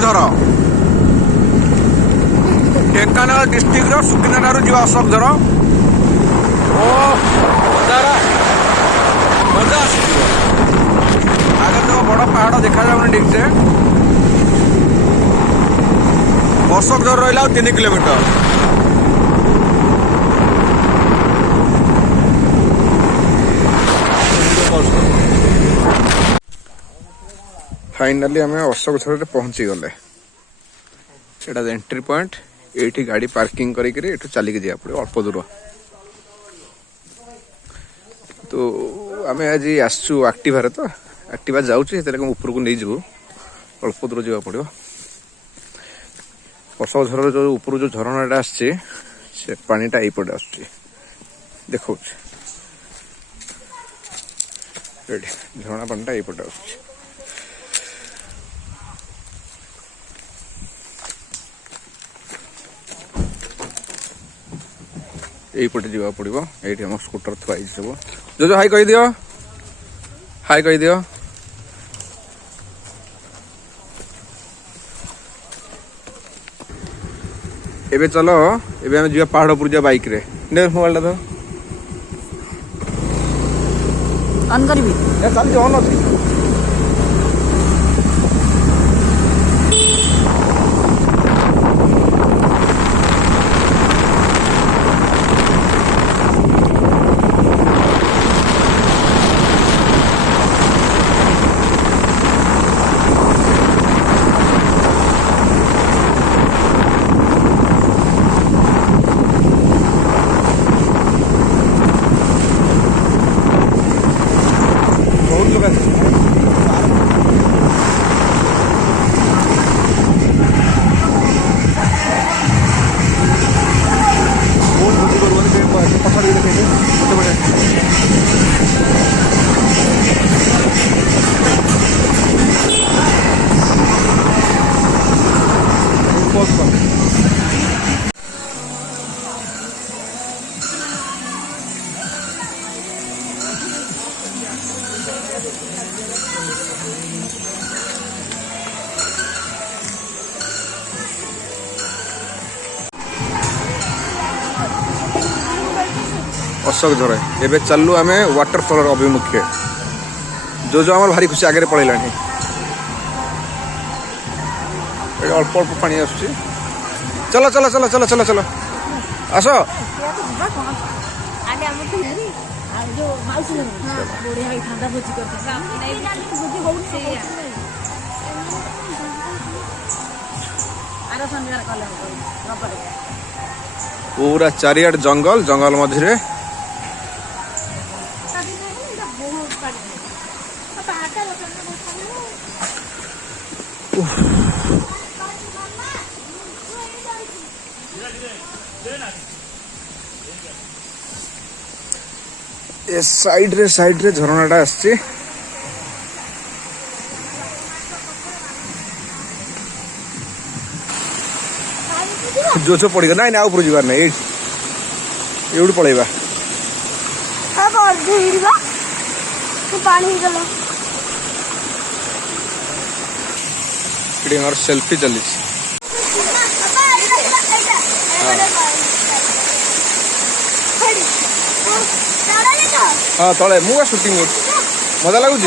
अशोकझर Dhenkanal district Sukinda जो अशोकझर ओ मजा आगे तो बड़ पहाड़ देखा जाऊनी ठीक से अशोकझर रहा 3 किलोमीटर फाइनाली आम अशोकझर पहुंची गले सेटा एंट्री पॉइंट ये गाड़ी पार्किंग करके चलिए जा पड़े अल्प दूर तो आम आज आसचु एक्टिवा तो एक्टिवा जाऊँ ऊपर को नहीं जीवु अल्प दूर जावा पड़ो अशोकझर जो ऊपर जो झरनाटा आसचे से पानीटा यपटे आस देखा झरणा पानीटा यपटे आस यहीपटे जावा पड़ो ये आम स्कूटर थुआई सब जो जो हाई कही दियो हाई कही दियो एबे चलो एबे हम जा पहाड़ ऊपर जा बाइक रे ने मोबाइल तो ऑन करबी ए चल ऑन अछि अशोकझर एबे चलू आम वाटरफॉल अभिमुखे जो जो आम भारी खुशी आगे पड़ेगा अल्प अल्प पानी आस चलो चलो चलो चलो चलो चलो आस पूरा चारियाड जंगल जंगल मझे साइड रे झरनाटा आसछि जो जो पड़ेगा ना ना ऊपर जीवार नहीं ये पड़ेगा सेल्फी चली हाँ तले मुझे शूटिंग मजा लगुच